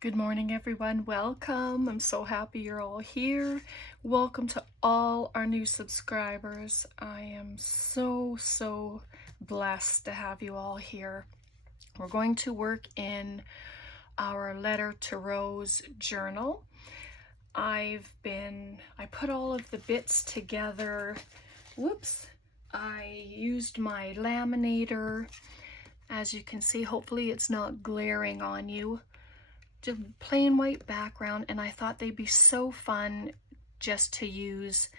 Good morning, everyone. Welcome. I'm so happy you're all here. Welcome to all our new subscribers. I am so blessed to have you all here. We're going to work in our Letter to Rose journal. I put all of the bits together. Whoops. I used my laminator. As you can see, hopefully it's not glaring on you. Just plain white background, and I thought they'd be so fun just to use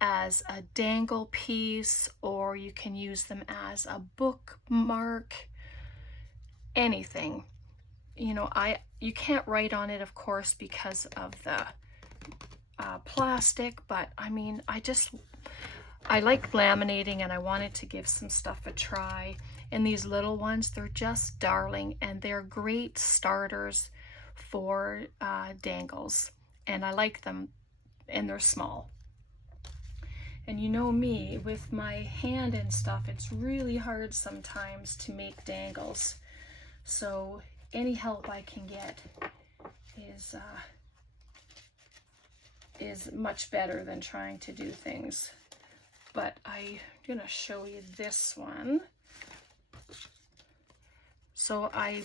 as a dangle piece, or you can use them as a bookmark, anything. You know, you can't write on it, of course, because of the plastic, but I mean, I like laminating, and I wanted to give some stuff a try. And these little ones, they're just darling, and they're great starters for dangles, and I like them, and they're small. And you know me, with my hand and stuff, it's really hard sometimes to make dangles, so any help I can get is much better than trying to do things. But I'm gonna show you this one. So I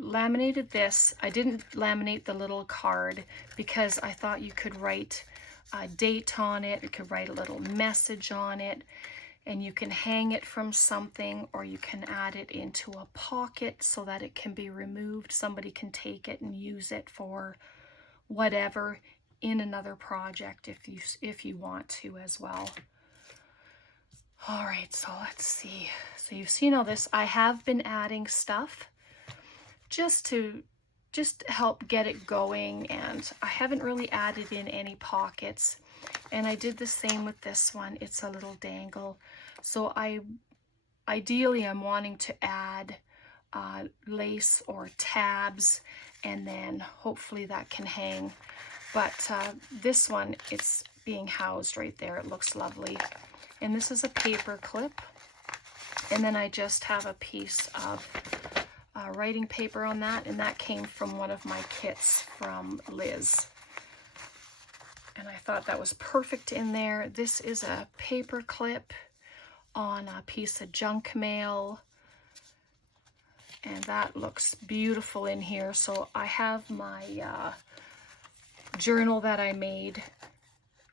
laminated this. I didn't laminate the little card because I thought you could write a date on it, you could write a little message on it, and you can hang it from something, or you can add it into a pocket so that it can be removed. Somebody can take it and use it for whatever in another project if you want to as well. All right, so let's see. So you've seen all this. I have been adding stuff just to help get it going, and I haven't really added in any pockets. And I did the same with this one. It's a little dangle. So ideally I'm wanting to add lace or tabs, and then hopefully that can hang. But this one, it's being housed right there. It looks lovely. And this is a paper clip. And then I just have a piece of writing paper on that, and that came from one of my kits from Liz. And I thought that was perfect in there. This is a paper clip on a piece of junk mail, and that looks beautiful in here. So I have my journal that I made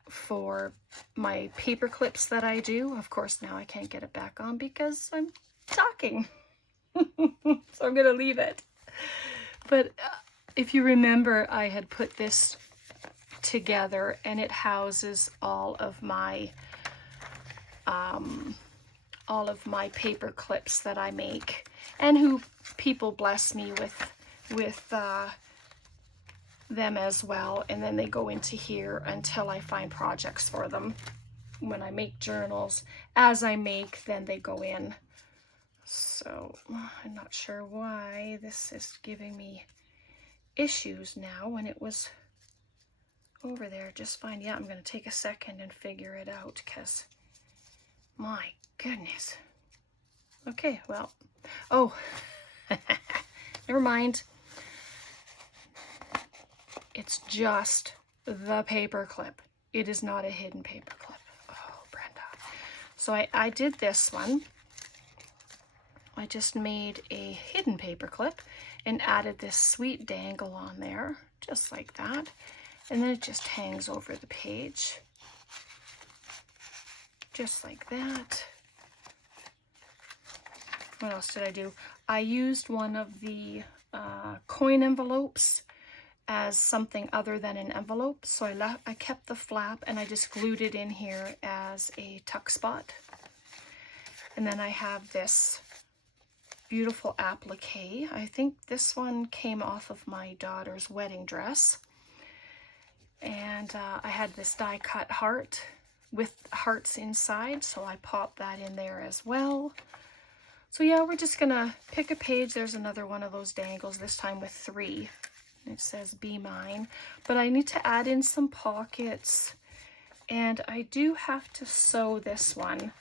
for my paper clips that I do. Of course, now I can't get it back on because I'm talking. So I'm going to leave it. But if you remember, I had put this together, and it houses all of my paper clips that I make, and who people bless me with them as well. And then they go into here until I find projects for them. When I make journals, as I make, then they go in. So I'm not sure why this is giving me issues now when it was over there just fine. Yeah, I'm going to take a second and figure it out, because my goodness. Okay, well, oh, never mind. It's just the paper clip. It is not a hidden paper clip. Oh, Brenda. So I did this one. I just made a hidden paper clip and added this sweet dangle on there, just like that. And then it just hangs over the page, just like that. What else did I do? I used one of the coin envelopes as something other than an envelope. So I kept the flap, and I just glued it in here as a tuck spot. And then I have this beautiful applique. I think this one came off of my daughter's wedding dress. And I had this die cut heart with hearts inside, so I popped that in there as well. So yeah, we're just gonna pick a page. There's another one of those dangles, this time with 3. It says "Be Mine." But I need to add in some pockets, and I do have to sew this one.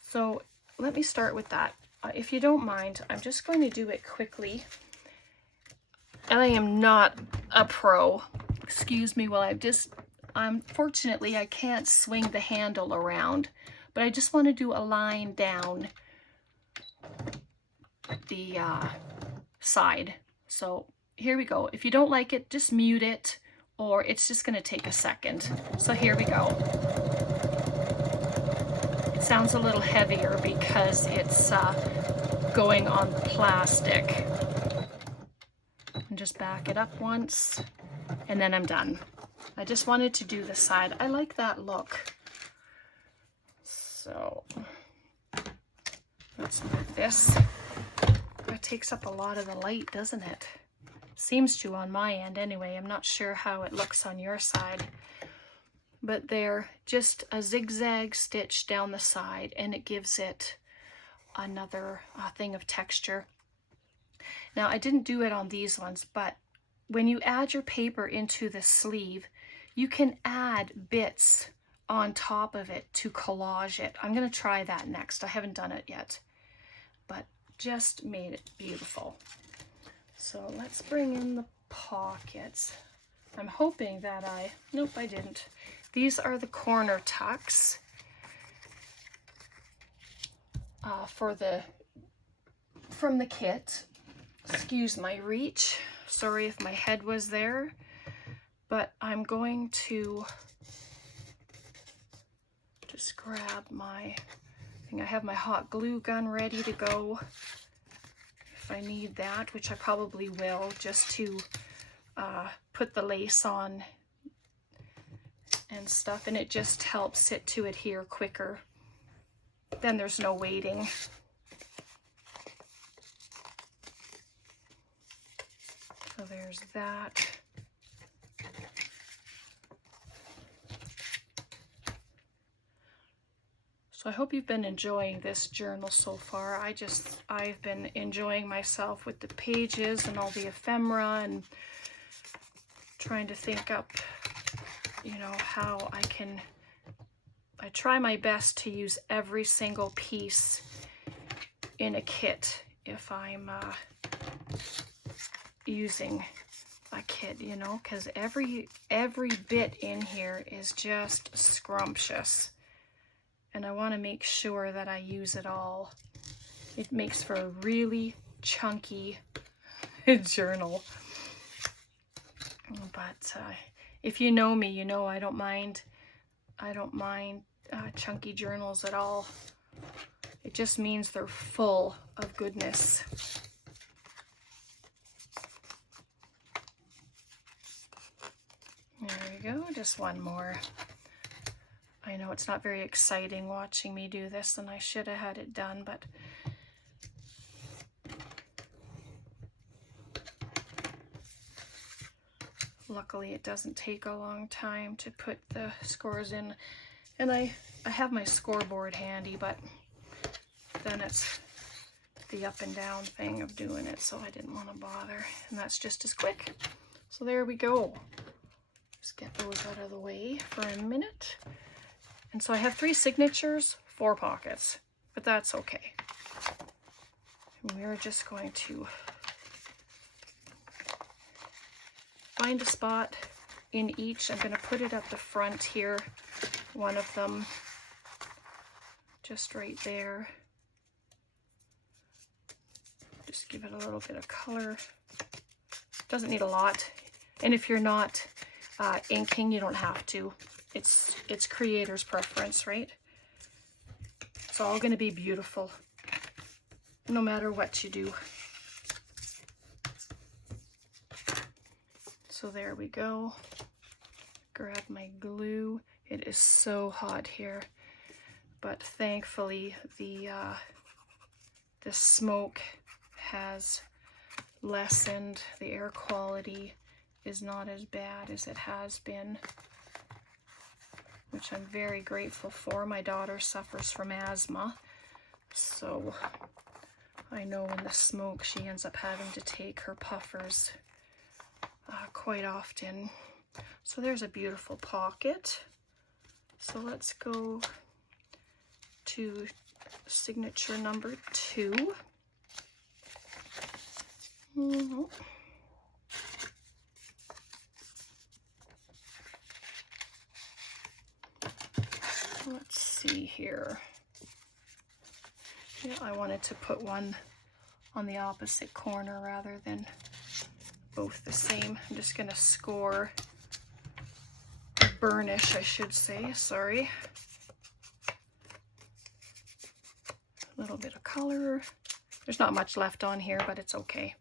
So let me start with that. If you don't mind, I'm just going to do it quickly. And I am not a pro. Excuse me while unfortunately I can't swing the handle around, but I just want to do a line down the side. So here we go. If you don't like it, just mute it, or it's just going to take a second. So here we go. It sounds a little heavier because it's going on plastic. And just back it up once, and then I'm done. I just wanted to do the side. I like that look. So let's move this. It takes up a lot of the light, doesn't it? Seems to on my end anyway. I'm not sure how it looks on your side. But they're just a zigzag stitch down the side, and it gives it another thing of texture. Now, I didn't do it on these ones, but when you add your paper into the sleeve, you can add bits on top of it to collage it. I'm going to try that next. I haven't done it yet, but just made it beautiful. So let's bring in the pockets. I'm hoping that nope, I didn't. These are the corner tucks from the kit. Excuse my reach. Sorry if my head was there, but I'm going to just grab I think I have my hot glue gun ready to go if I need that, which I probably will, just to put the lace on and stuff, and it just helps it to adhere quicker. Then there's no waiting. So there's that. So I hope you've been enjoying this journal so far. I've been enjoying myself with the pages and all the ephemera, and trying to think up, you know, how I try my best to use every single piece in a kit if I'm using a kit, you know, because every bit in here is just scrumptious, and I want to make sure that I use it all. It makes for a really chunky journal. But if you know me, you know I don't mind chunky journals at all. It just means they're full of goodness. There we go, just one more. I know it's not very exciting watching me do this, and I should have had it done, but luckily it doesn't take a long time to put the scores in. And I have my scoreboard handy, but then it's the up and down thing of doing it, so I didn't want to bother. And that's just as quick. So there we go. Just get those out of the way for a minute. And so I have 3 signatures, 4 pockets, but that's okay. And we're just going to find a spot in each. I'm going to put it at the front here, one of them, just right there. Just give it a little bit of color. Doesn't need a lot. And if you're not inking, you don't have to. It's creator's preference, right? It's all going to be beautiful, no matter what you do. So there we go. Grab my glue. It is so hot here, but thankfully the smoke has lessened. The air quality is not as bad as it has been, which I'm very grateful for. My daughter suffers from asthma, so I know in the smoke she ends up having to take her puffers quite often. So there's a beautiful pocket. So let's go to signature number 2. see here. Yeah, I wanted to put one on the opposite corner rather than both the same. I'm just going to score, burnish I should say, sorry. A little bit of color. There's not much left on here, but it's okay.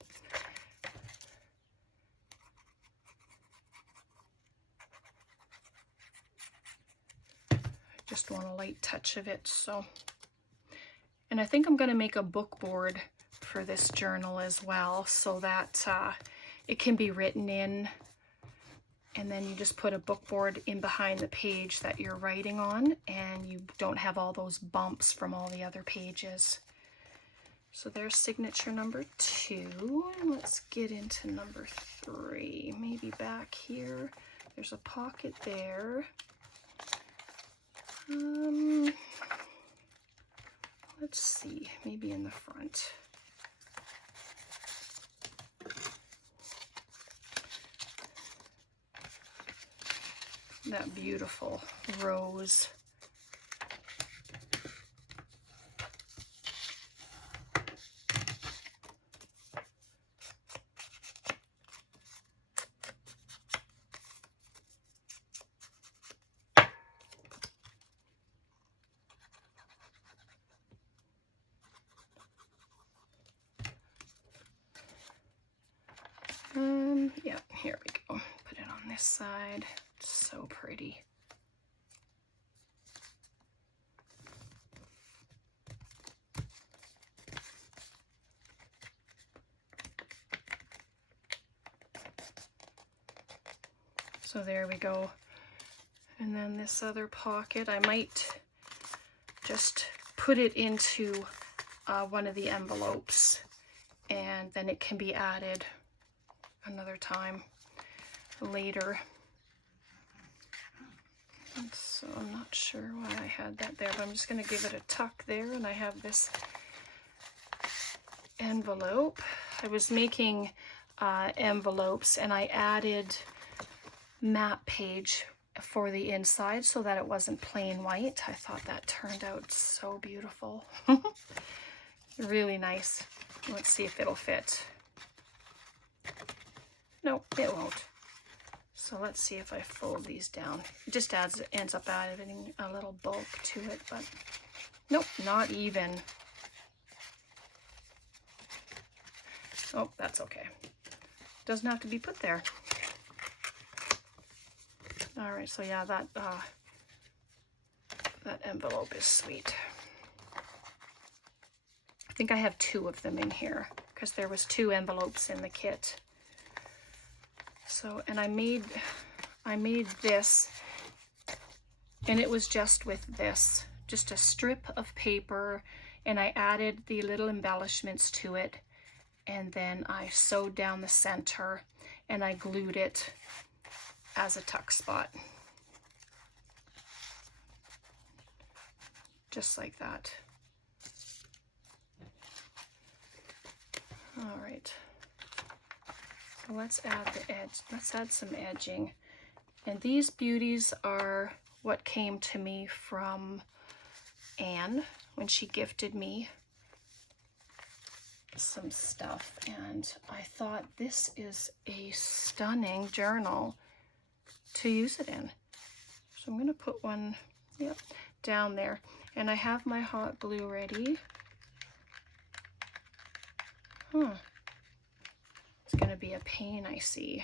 I just want a light touch of it, so. And I think I'm going to make a book board for this journal as well, so that it can be written in, and then you just put a book board in behind the page that you're writing on, and you don't have all those bumps from all the other pages. So there's signature number 2. Let's get into number 3. Maybe back here. There's a pocket there. Let's see, maybe in the front. That beautiful rose. Yeah, here we go. Put it on this side. It's so pretty. So there we go. And then this other pocket, I might just put it into one of the envelopes, and then it can be added another time later. And so I'm not sure why I had that there, but I'm just going to give it a tuck there, and I have this envelope. I was making envelopes, and I added map page for the inside so that it wasn't plain white. I thought that turned out so beautiful. Really nice. Let's see if it'll fit. No, it won't. So let's see if I fold these down. It just ends up adding a little bulk to it, but nope, not even. Oh, that's okay. Doesn't have to be put there. All right, so yeah, that envelope is sweet. I think I have 2 of them in here because there was 2 envelopes in the kit. So, and I made this, and it was just with this, just a strip of paper, and I added the little embellishments to it, and then I sewed down the center, and I glued it as a tuck spot. Just like that. All right. So let's add the edge. Let's add some edging. And these beauties are what came to me from Anne when she gifted me some stuff. And I thought this is a stunning journal to use it in. So I'm going to put one, yep, down there. And I have my hot glue ready. It's going to be a pain, I see.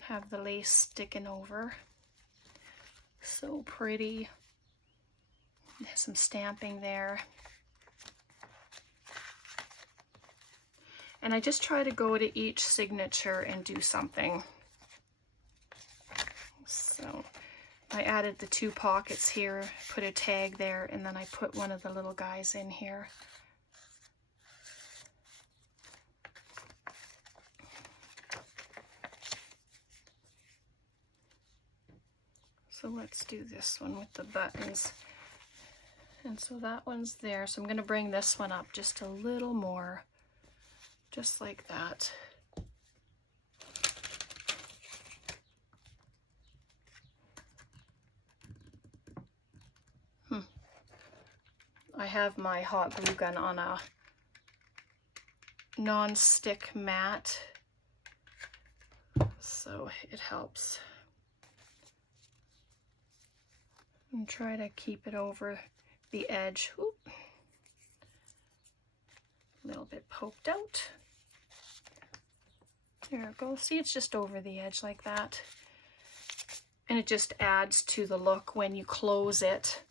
Have the lace sticking over. So pretty. There's some stamping there. And I just try to go to each signature and do something. So I added the 2 pockets here, put a tag there, and then I put one of the little guys in here. So let's do this one with the buttons. And so that one's there. So I'm going to bring this one up just a little more, just like that. have my hot glue gun on a non-stick mat, so it helps. And try to keep it over the edge. Oop. A little bit poked out. There we go. See, it's just over the edge like that. And it just adds to the look when you close it.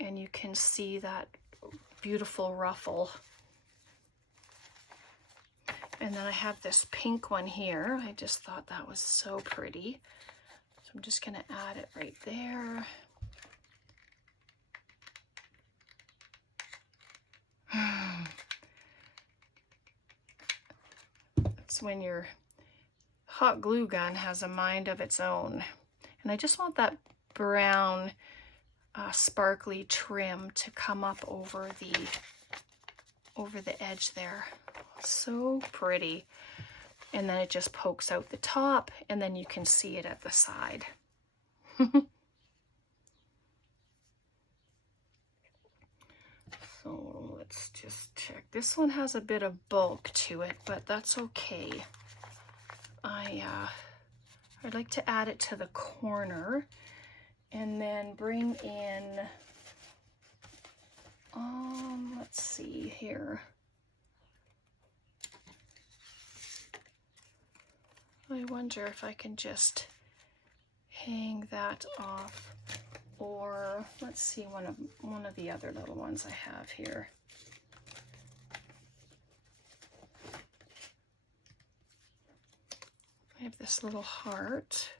And you can see that beautiful ruffle. And then I have this pink one here. I just thought that was so pretty. So I'm just going to add it right there. It's when your hot glue gun has a mind of its own. And I just want that brown sparkly trim to come up over the edge there. So pretty. And then it just pokes out the top, and then you can see it at the side. So let's just check. This one has a bit of bulk to it, but that's okay. I'd like to add it to the corner and then bring in, let's see here. I wonder if I can just hang that off, or let's see one of the other little ones I have here. I have this little heart.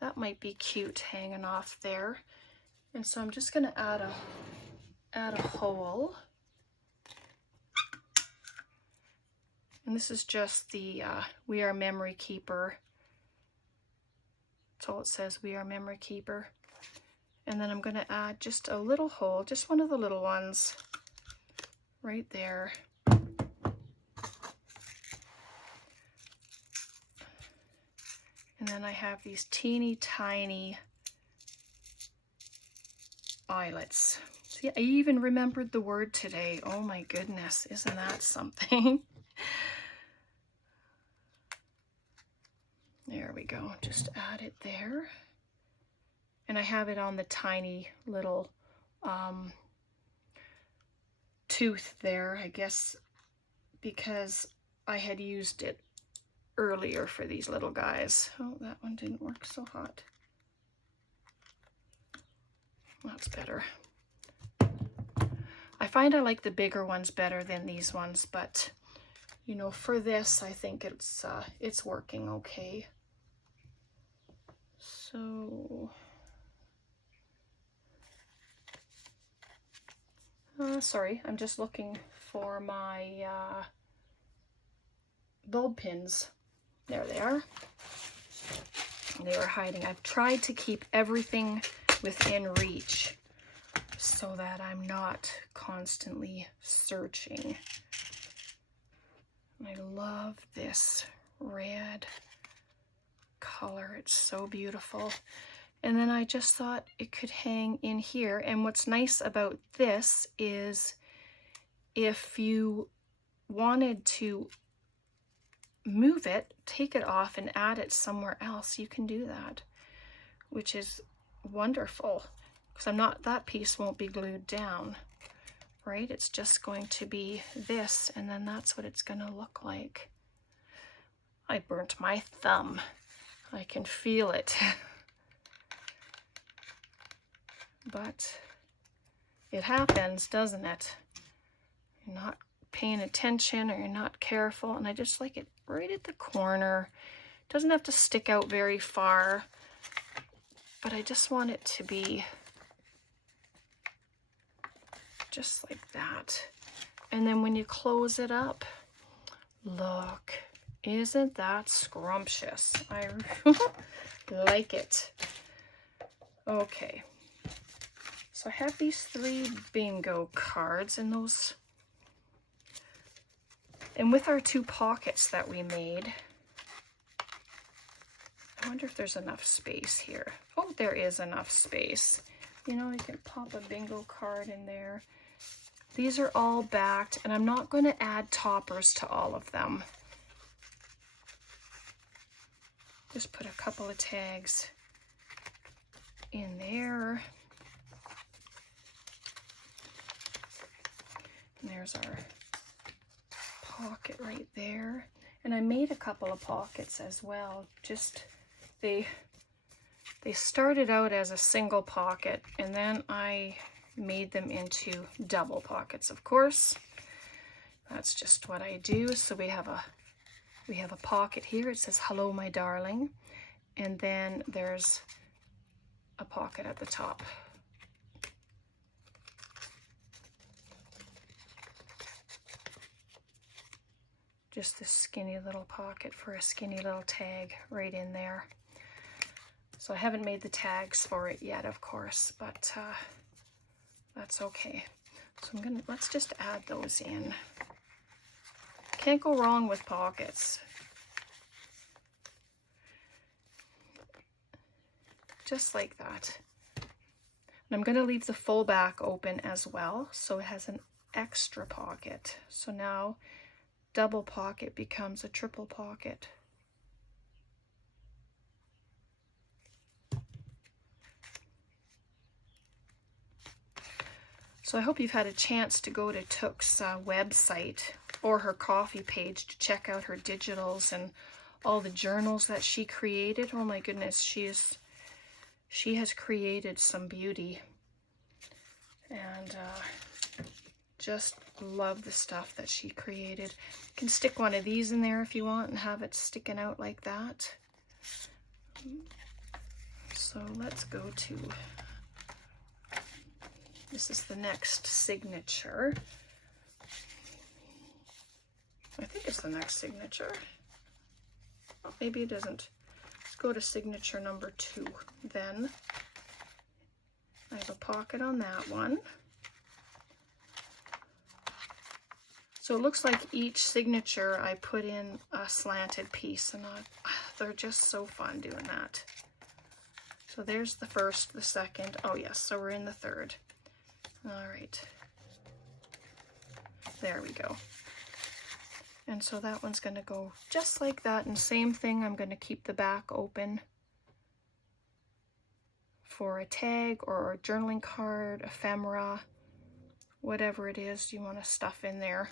That might be cute hanging off there. And so I'm just going to add a hole. And this is just the We Are Memory Keeper. That's all it says, We Are Memory Keeper. And then I'm going to add just a little hole, just one of the little ones right there. And then I have these teeny tiny eyelets. See, I even remembered the word today. Oh my goodness, isn't that something? There we go, just add it there. And I have it on the tiny little tooth there, I guess, because I had used it earlier for these little guys. Oh, that one didn't work so hot. That's better. I find I like the bigger ones better than these ones, but you know, for this, I think it's working okay. So, sorry, I'm just looking for my bulb pins. There they are. They were hiding. I've tried to keep everything within reach so that I'm not constantly searching. I love this red color. It's so beautiful. And then I just thought it could hang in here. And what's nice about this is if you wanted to move it, take it off and add it somewhere else, you can do that, which is wonderful, because that piece won't be glued down, right? It's just going to be this, and then that's what it's going to look like. I burnt my thumb. I can feel it. But it happens, doesn't it? You're not paying attention, or you're not careful, and I just like it right at the corner. It doesn't have to stick out very far, but I just want it to be just like that. And then when you close it up, look, isn't that scrumptious? I like it. Okay, so I have these 3 bingo cards, and those, and with our 2 pockets that we made, I wonder if there's enough space here. Oh, there is enough space. You know, you can pop a bingo card in there. These are all backed, and I'm not going to add toppers to all of them. Just put a couple of tags in there. And there's our pocket right there. And I made a couple of pockets as well. Just they started out as a single pocket, and then I made them into double pockets, of course. That's just what I do. So we have a pocket here. It says, "Hello, my darling." And then there's a pocket at the top. Just this skinny little pocket for a skinny little tag right in there. So I haven't made the tags for it yet, of course, but that's okay. So let's just add those in. Can't go wrong with pockets. Just like that. And I'm going to leave the full back open as well, so it has an extra pocket. So now double pocket becomes a triple pocket. So I hope you've had a chance to go to Took's website or her coffee page to check out her digitals and all the journals that she created. Oh my goodness, she has created some beauty, and just love the stuff that she created. You can stick one of these in there if you want and have it sticking out like that. So let's go to, this is the next signature. I think it's the next signature. Oh, maybe it isn't. Let's go to signature number 2 then. I have a pocket on that one. So it looks like each signature I put in a slanted piece, and they're just so fun doing that. So there's the first, the second. Oh yes, so we're in the third. All right. There we go. And so that one's going to go just like that. And same thing, I'm going to keep the back open for a tag or a journaling card, ephemera, whatever it is you want to stuff in there.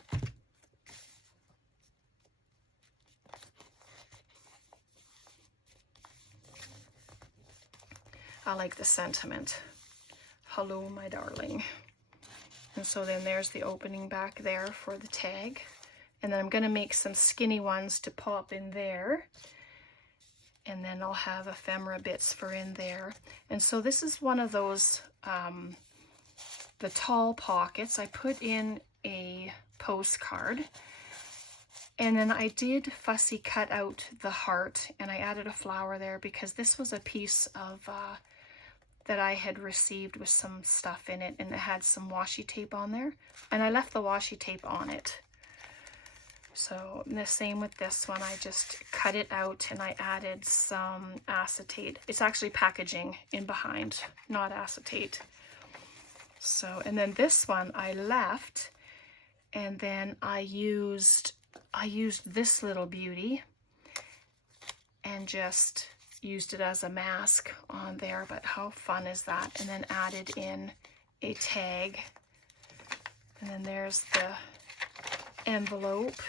I like the sentiment. "Hello, my darling." And so then there's the opening back there for the tag. And then I'm going to make some skinny ones to pop in there. And then I'll have ephemera bits for in there. And so this is one of those, the tall pockets. I put in a postcard. And then I did fussy cut out the heart, and I added a flower there because this was a piece of that I had received with some stuff in it, and it had some washi tape on there. And I left the washi tape on it. So the same with this one, I just cut it out and I added some acetate. It's actually packaging in behind, not acetate. So, and then this one I left, and then I used this little beauty and just used it as a mask on there. But how fun is that? And then added in a tag. And then there's the envelope.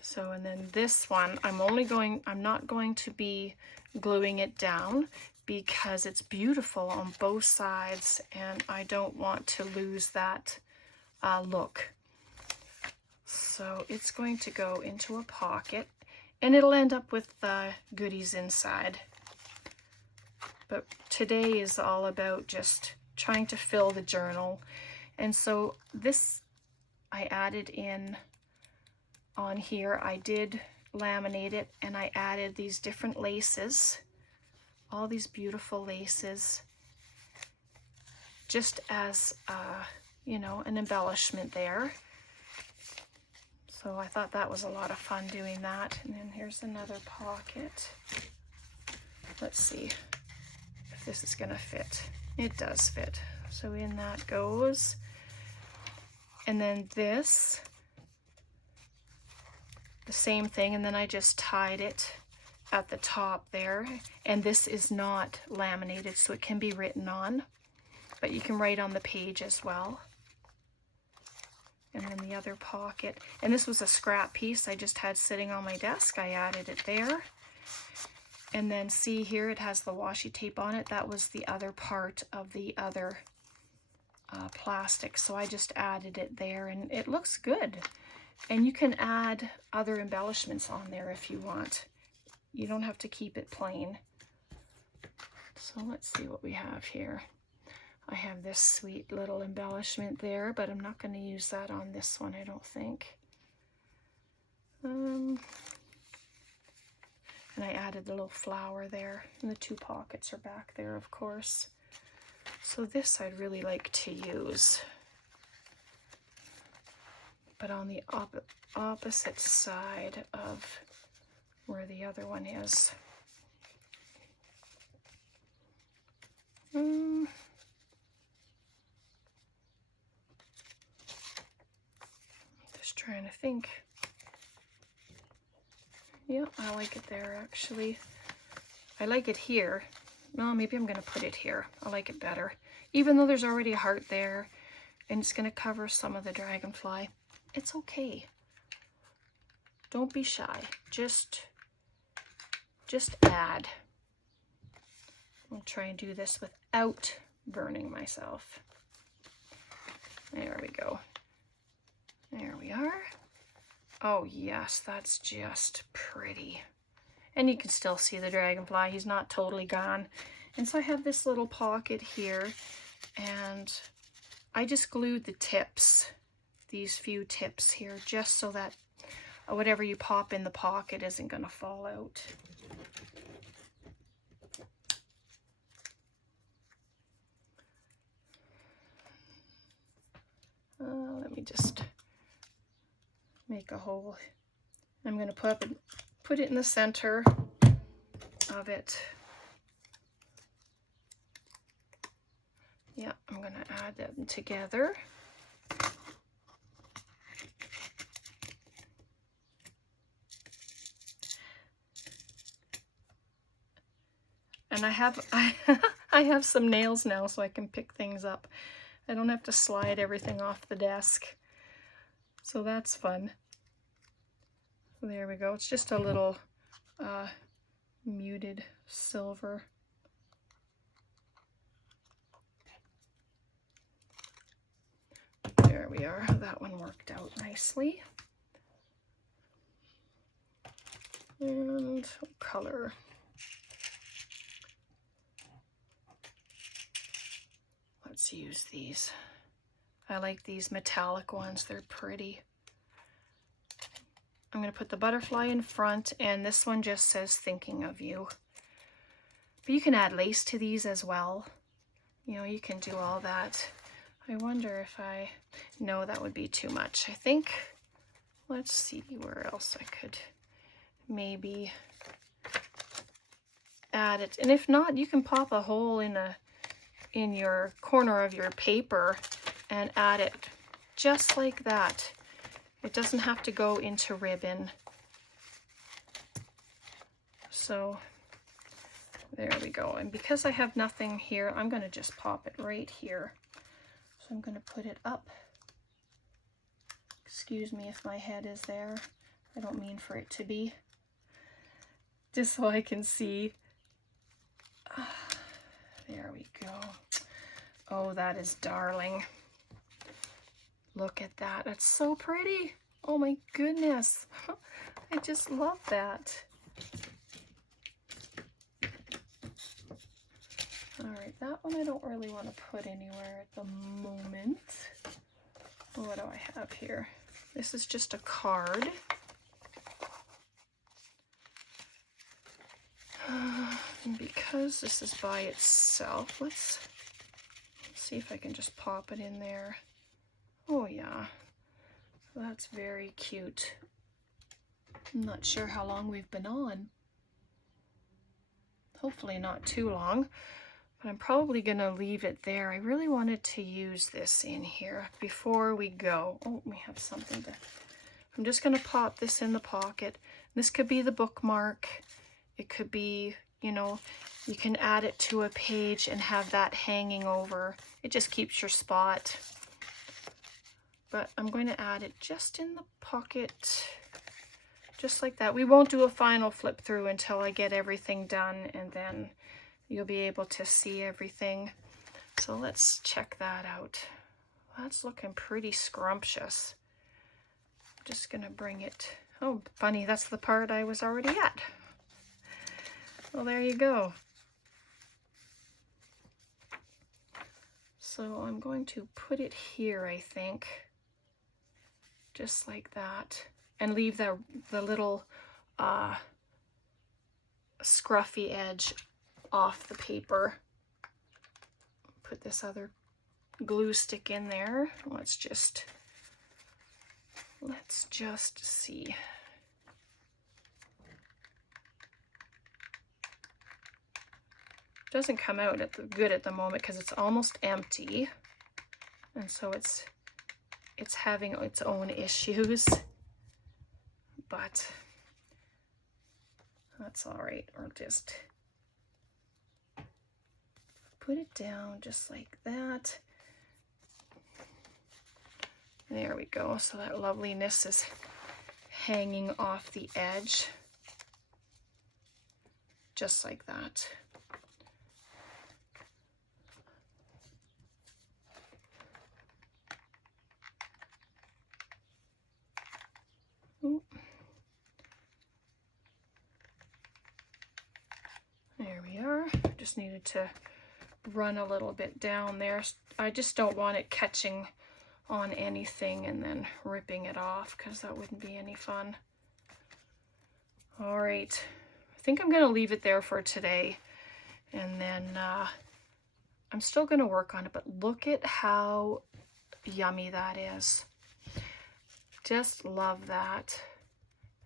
So, and then this one, I'm not going to be gluing it down because it's beautiful on both sides, and I don't want to lose that look. So it's going to go into a pocket, and it'll end up with the goodies inside. But today is all about just trying to fill the journal. And so this I added in on here. I did laminate it, and I added these different laces, all these beautiful laces, just as you know, an embellishment there. So I thought that was a lot of fun doing that. And then here's another pocket. Let's see. if this is gonna fit. It does fit. So in that goes. And then this, the same thing, and then I just tied it at the top there. And this is not laminated, so it can be written on, but you can write on the page as well. And then the other pocket, and this was a scrap piece I just had sitting on my desk. I added it there. And then see here, it has the washi tape on it. That was the other part of the other plastic, so I just added it there, and it looks good. And you can add other embellishments on there if you want. You don't have to keep it plain. So let's see what we have here. I have this sweet little embellishment there, but I'm not going to use that on this one, I don't think. And I added the little flower there, and the two pockets are back there, of course. So this I'd really like to use, but on the opposite side of where the other one is. Just trying to think. Yeah, I like it there actually. I like it here. No, maybe I'm going to put it here. I like it better. Even though there's already a heart there, and it's going to cover some of the dragonfly. It's okay. Don't be shy. Just add. I'll try and do this without burning myself. There we go. There we are. Oh yes, that's just pretty. And you can still see the dragonfly. He's not totally gone. And so I have this little pocket here, and I just glued the tips, these few tips here, just so that whatever you pop in the pocket isn't going to fall out. Let me just make a hole. I'm going to put it in the center of it. Yeah, I'm going to add them together. And I have some nails now, so I can pick things up. I don't have to slide everything off the desk. So that's fun. There we go. It's just a little muted silver. There we are. That one worked out nicely. And color. Let's use these. I like these metallic ones. They're pretty. I'm going to put the butterfly in front, and this one just says thinking of you. But you can add lace to these as well. You know, you can do all that. I wonder if no, that would be too much. I think, let's see where else I could maybe add it. And if not, you can pop a hole in your corner of your paper and add it just like that. It doesn't have to go into ribbon. So there we go. And because I have nothing here, I'm going to just pop it right here. So I'm going to put it up. Excuse me if my head is there. I don't mean for it to be. Just so I can see. There we go. Oh, that is darling. Look at that. That's so pretty. Oh my goodness. I just love that. All right, that one I don't really want to put anywhere at the moment. What do I have here? This is just a card. And because this is by itself, let's see if I can just pop it in there. Oh yeah, that's very cute. I'm not sure how long we've been on. Hopefully not too long. But I'm probably going to leave it there. I really wanted to use this in here before we go. Oh, we have something to... I'm just going to pop this in the pocket. This could be the bookmark. It could be, you know, you can add it to a page and have that hanging over. It just keeps your spot. But I'm going to add it just in the pocket, just like that. We won't do a final flip through until I get everything done, and then you'll be able to see everything. So let's check that out. That's looking pretty scrumptious. I'm just gonna bring it. Oh, funny, that's the part I was already at. Well, there you go. So I'm going to put it here, I think, just like that, and leave the little scruffy edge off the paper. Put this other glue stick in there. Let's just see. Doesn't come out good at the moment because it's almost empty, and so it's having its own issues, but that's all right. Or just put it down just like that. There we go. So that loveliness is hanging off the edge, just like that. Ooh. There we are. Just needed to run a little bit down there. I just don't want it catching on anything and then ripping it off, because that wouldn't be any fun. All right, I think I'm gonna leave it there for today, and then I'm still gonna work on it, but look at how yummy that is. Just love that.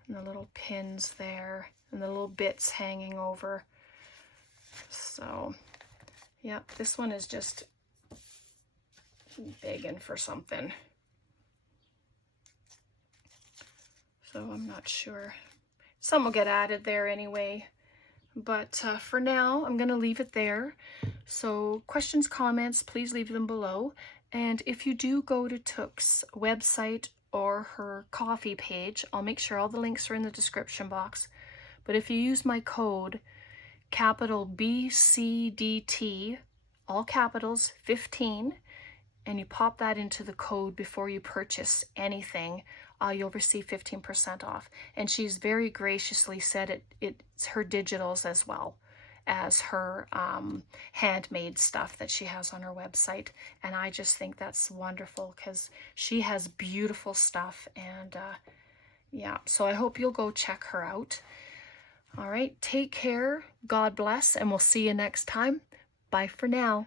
And the little pins there, and the little bits hanging over. So, yeah, this one is just begging for something. So I'm not sure. Some will get added there anyway. But for now, I'm going to leave it there. So questions, comments, please leave them below. And if you do go to Took's website or her coffee page, I'll make sure all the links are in the description box. But if you use my code, capital BCDT, all capitals, 15, and you pop that into the code before you purchase anything, you'll receive 15% off. And she's very graciously said it's her digitals as well as her handmade stuff that she has on her website. And I just think that's wonderful, because she has beautiful stuff. And yeah, so I hope you'll go check her out. All right, take care, God bless, and we'll see you next time. Bye for now.